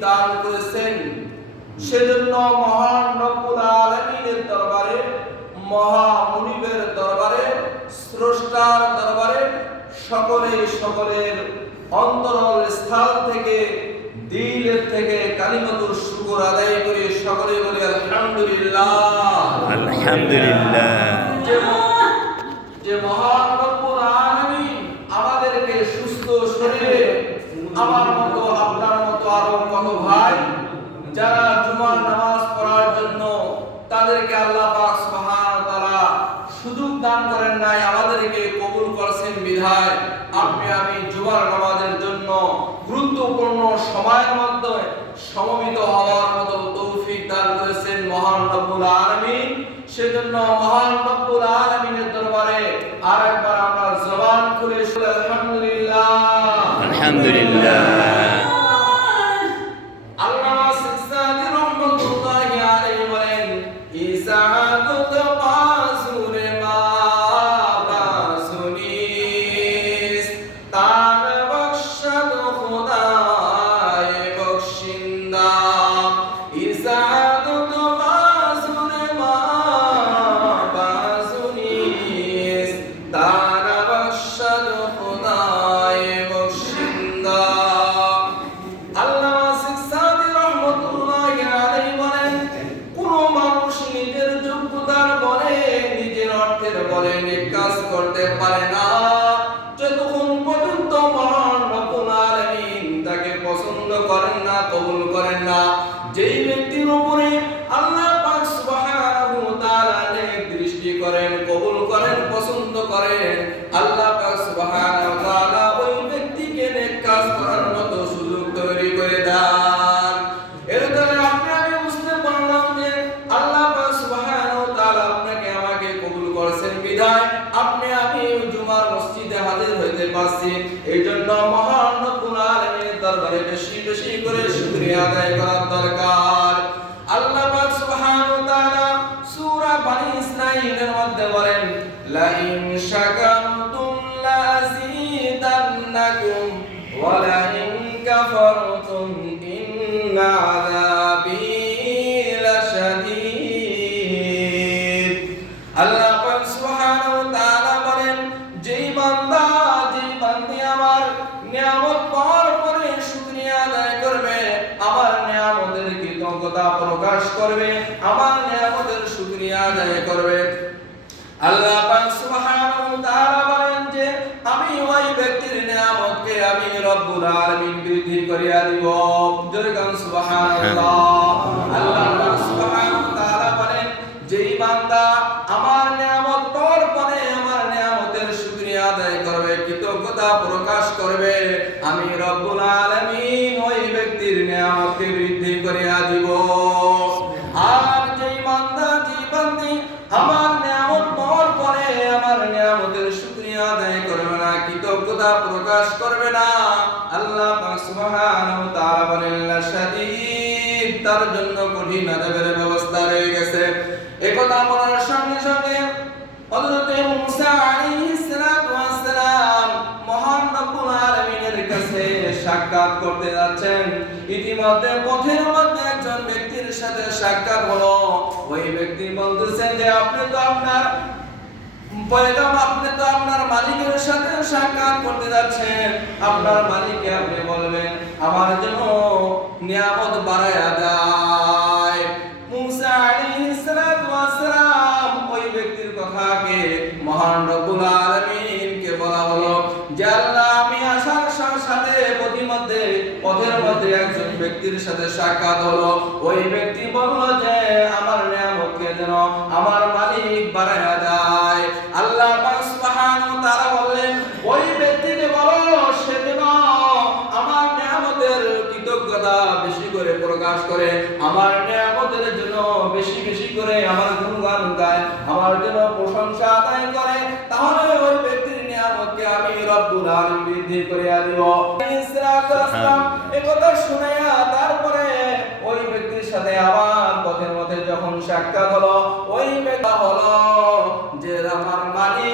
দান করেছেন। সেজন্য মহান রব্বুল আলামিনের দরবারে মহা মুনিবের দরবারে স্রষ্টার দরবারে সকলে সকলের অন্তরল স্থান থেকে দিলের থেকে কালিমাতুর শুকর আদায় করে সকলে বলে আলহামদুলিল্লাহ। আলহামদুলিল্লাহ। যে ম- যে মহান রব্বুল আলামিন আমাদেরকে সুস্থ শরীরে আমার মতো আপনার মতো আরও কত ভাই যারা জুমার নামাজ পড়ার জন্য তাদেরকে আল্লাহ পাক সুবহানাহু ওয়া তাআলা সুযোগ দান করেন নাই আমাদেরকে কবুল করেছেন বিধায় আপনি আমি নামাজের জন্য গুরুত্বপূর্ণ সময়ের মাধ্যমে সমবেত হওয়ার মতো তৌফিক দান করেছেন মহান রব্বুল সেজন্য মহান রব্বুল আলামিনের দরবারে আরেকবার আমরা জবান খুলে আলহামদুলিল্লাহ। আলহামদুলিল্লাহ। বনি মধ্যে বলেন লা শাকারতুম লা ওয়া লা কাফারতুম ইন্না আযাবি লাশাদীদ। আল্লাহ পাক সুবহানাহু ওয়া তাআলা বলেন, যেই বান্দা, যেই বান্দি আমার নিয়ামত পাওয়ার পরে শুকরিয়া আদায় করবে, আমার নিয়ামতের কৃতজ্ঞতা প্রকাশ করবে, আমার নিয়ামতের আদায় করবে। আল্লাহ পাক সুবহানাহু তাআলা বলেন যে, আমি ওই ব্যক্তির নিয়ামতকে আমি রব্বুল আলামিন বৃদ্ধি করিয়া দিব। জোরে গান সুবহানাল্লাহ। তার জন্য কঠিন আযাবের ব্যবস্থা রয়ে গেছে। একথা বলার সঙ্গে সঙ্গে হযরত মুসা আলাইহিস সালাম মহান রব্বুল আলামিনের কাছে সাক্ষাৎ করতে যাচ্ছেন। ইতিমধ্যে পথের মধ্যে একজন ব্যক্তির সাথে সাক্ষাৎ হলো। ওই ব্যক্তি বলতেছেন যে, আপনি তো আপনার পয়গাম আপনি তো আপনার মালিকের সাথে সাক্ষাৎ করতে যাচ্ছেন আপনার আপনি বলবেন, আমার জন্য নিয়ামত দেয় মুসা আলাইহিস সালাম ওই ব্যক্তির কথাকে মহান রব্বুল আলামিনকে বলা হলো আমি আসার সাথে প্রতিমধ্যে পথের মধ্যে একজন ব্যক্তির সাথে সাক্ষাৎ হলো। ওই ব্যক্তি বলল যে করে প্রকাশ করে আমার নিয়ামতের জন্য বেশি বেশি করে আমার গুণগান গায় আমার জন্য প্রশংসা আদায় করে তাহলে ওই ব্যক্তির নিয়ামতকে আমি রব্বুল আলামিন বৃদ্ধি করিয়া দিব ইসরাকাম একথা শুনাইয়া তারপরে ওই ব্যক্তির সাথে আবার পথের মধ্যে যখন সাক্ষাৎ হলো ওই ব্যক্তি হলো যে আমার মালিক।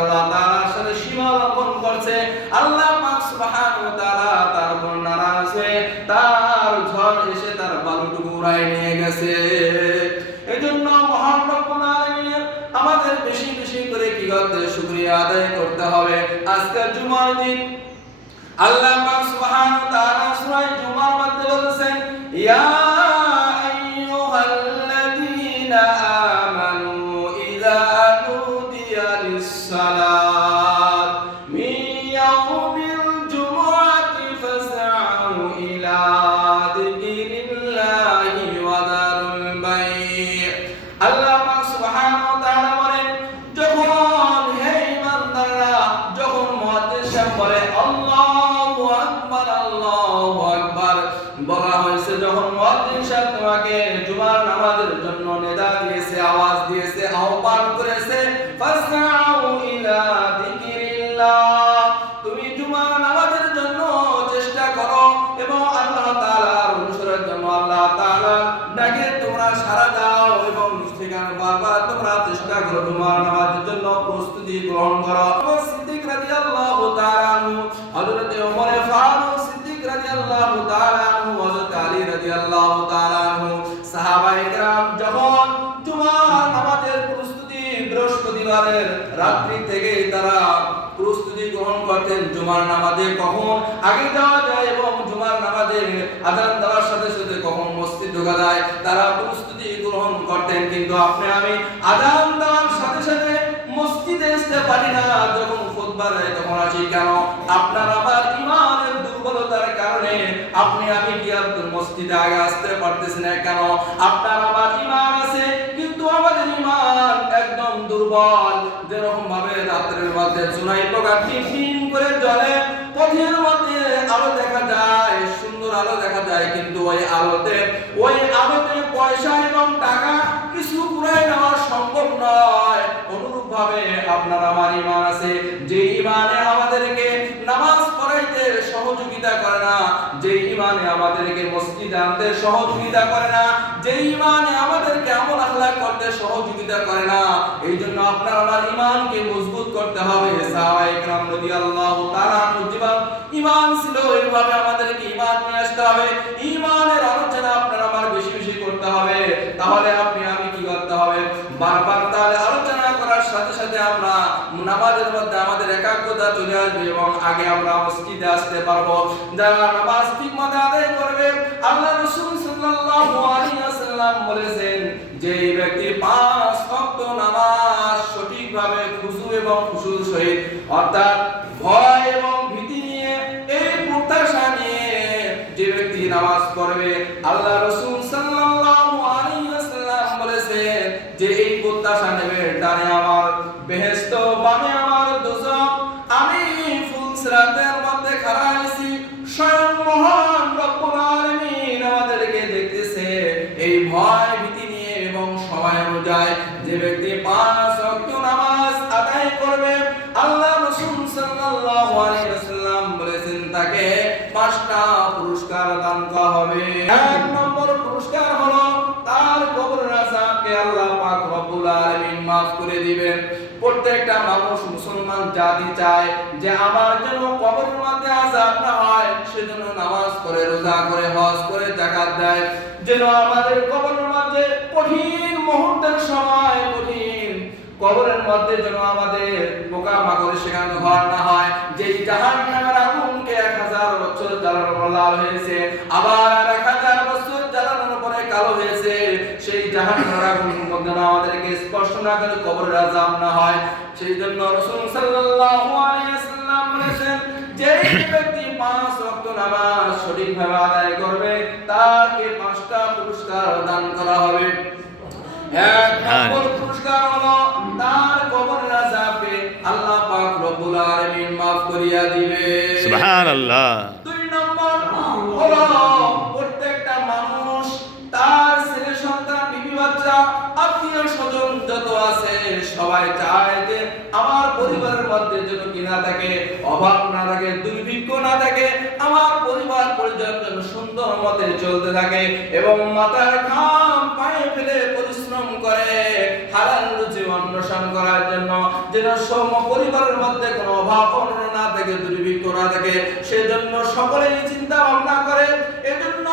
আল্লাহ তাআলার সাথে সীমা লঙ্ঘন করছে। আল্লাহ পাক সুবহানাহু ওয়া তাআলা তার উপর নারাজ হয়ে তার ঝড় এসে তার বালুটুকু উড়ায় নিয়ে গেছে। এজন্য মহান রব্বুল আলামিনের আমাদের বেশি বেশি করে কি করতে শুকরিয়া আদায় করতে হবে। আজকের জুমার দিন আল্লাহ পাক সুবহানাহু ওয়া তাআলা সূরা জুমার মধ্যে বলেছেন, ইয়া বলা হয়েছে, যখন মুয়াজ্জিন সাহেব তোমাকে জুমার নামাজের জন্য নেদা দিয়েছে, আওয়াজ দিয়েছে, আহ্বান করেছে, ফাসআউ ইলা যিকরিল্লাহ। তুমি জুমার নামাজের জন্য চেষ্টা করো এবং আল্লাহ তাআলার অনুসরণের জন্য আল্লাহ তাআলা ডাকে তোমরা সাড়া দাও এবং সেখানে বারবার তোমরা চেষ্টা করো তোমার নামাজের জন্য প্রস্তুতি গ্রহণ করো। সিদ্দিক রাদিয়াল্লাহু তাআলা হযরত ওমর ফারুক রাদিয়াল্লাহু তাআলা আনহু, হযরত আলী রাদিয়াল্লাহু তাআলা আনহু সাহাবায়ে কেরাম যখন জুমার নামাজের প্রস্তুতি বৃহস্পতিবারের রাত্রি থেকে তারা প্রস্তুতি গ্রহণ করতেন জুমার নামাজে, কখন আগে যাওয়া যায় এবং জুমার নামাজে আজান দেওয়ার সাথে সাথে কখন মসজিদ ঢোকা যায়, তারা প্রস্তুতি গ্রহণ করতেন। কিন্তু আপনি, আমি আজান দেওয়ার সাথে সাথে মসজিদে আসতে পারি না, যখন খুতবা দেয়, তখন আসি কেন? আপনার আবার দুর্বলতার কারণে আপনি আমি কি আপনার মসজিদে আগে আসতে পারতেছি না। কেন? আপনার আবার ইমান আছে, কিন্তু আমাদের ইমান একদম দুর্বল। যেরকম ভাবে রাত্রের মধ্যে চুনাই পোকা টিম করে জ্বলে, পথের মধ্যে আলো দেখা যায়, সুন্দর আলো দেখা যায়, কিন্তু ওই আলোতে ওই আলোতে পয়সা এবং টাকা কিছু পুরাই নেওয়া সম্ভব নয় অনুরূপ ভাবে আপনার আমার ইমান আছে যে ইমানে আমাদেরকে নামাজ পড়াইতে সহযোগিতা করে না যে ইমানে আমাদেরকে মসজিদে আনতে সহযোগিতা করে না যে ইমানে আমাদেরকে আমল আখলাক করতে সহযোগিতা করে না এই জন্য আপনার আমার ইমানকে মজবুত করতে হবে সাহাবায়ে کرام রাদিয়াল্লাহু তাআলা আনহু জীবন ইমান ছিল এইভাবে আমাদেরকে ইমান নিয়ে আসতে হবে ইমানের আলোচনা আপনার আমার বেশি বেশি করতে হবে তাহলে আপনি আমি কি করতে হবে বারবার তাহলে আলোচনা করার সাথে সাথে আমরা নামাজের মধ্যে আমাদের একাগ্রতা চলে আসবে এবং আগে আমরা মসজিদে আসতে পারবো যারা নামাজ ঠিক মতো আদায় করবে আল্লাহ রাসূল সাল্লাল্লাহু আলাইহি ওয়াসাল্লাম বলেছেন যে ব্যক্তি পাঁচ ওয়াক্ত নামাজ সঠিকভাবে খুশু এবং খুশুর সহিত, অর্থাৎ ভয় এবং ভীতি নিয়ে, এই প্রত্যাশা নিয়ে যে ব্যক্তি নামাজ পড়বে, আল্লাহ রাসূল সাল্লাল্লাহু আলাইহি ওয়াসাল্লাম বলেছেন যে এই প্রত্যাশা নেবে ডানে আমার বেহেশত তাকে পাঁচটা পুরস্কার দান করা হবে। এক নম্বর পুরস্কার হলো তার কবরের আযাবকে আল্লাহ পাক রব্বুল আলামিন maaf করে দিবেন। প্রত্যেকটা মানুষ মুসলমান জাতি চায় যে আমার যেন কবরের মধ্যে আযাব না হয়, সেজন্য নামাজ করে রোজা করে, হজ করে, যাকাত দেয়। যেন আমাদের কবরের মধ্যে কঠিন মুহূর্তের সময় কবরের মধ্যে যেন আমাদের পোকা মাকড় সেখানে ঘর না হয়, যেই জাহান নামের আগুনকে এক হাজার বছর জ্বালানোর পর লাল হয়েছে, আবার এক হাজার বছর জ্বালানোর পরে কালো হয়েছে, সেই জাহান নামের আগুনের মধ্যে না আমাদেরকে স্পর্শ না করে কবরের আজাব না হয়। সেই জন্য রাসূল সাল্লাল্লাহু আলাইহি বলেছেন যে ব্যক্তি পাঁচ নামাজ সঠিকভাবে আদায় করবে, তাকে পাঁচটা পুরস্কার দান করা হবে। এক নম্বর পুরস্কার হলো তার কবরের আযাবকে আল্লাহ পাক রব্বুল আলামিন maaf করিয়া দিবে সুবহানাল্লাহ। দুই নম্বর হলো প্রত্যেকটা মানুষ তার ছেলে সন্তান বিবি বাচ্চা আত্মীয় স্বজন যত আছে সবাই চায় যে আমার পরিবারের মধ্যে যেন কি না থাকে অভাব না থাকে দুর্ভিক্ষ না থাকে আমার পরিবার পরিজন যেন সুন্দর মতে চলতে থাকে এবং মাথার ঘাম যেন সম পরিবারের মধ্যে কোনো অভাব না থাকে দুর্ভিক্ষ না থাকে। সেজন্য সকলেই চিন্তা ভাবনা করে। এজন্য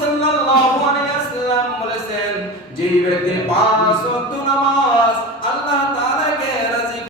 সাল্লাল্লাহু আলাইহি ওয়াসাল্লাম বলেছেন, যেই ব্যক্তি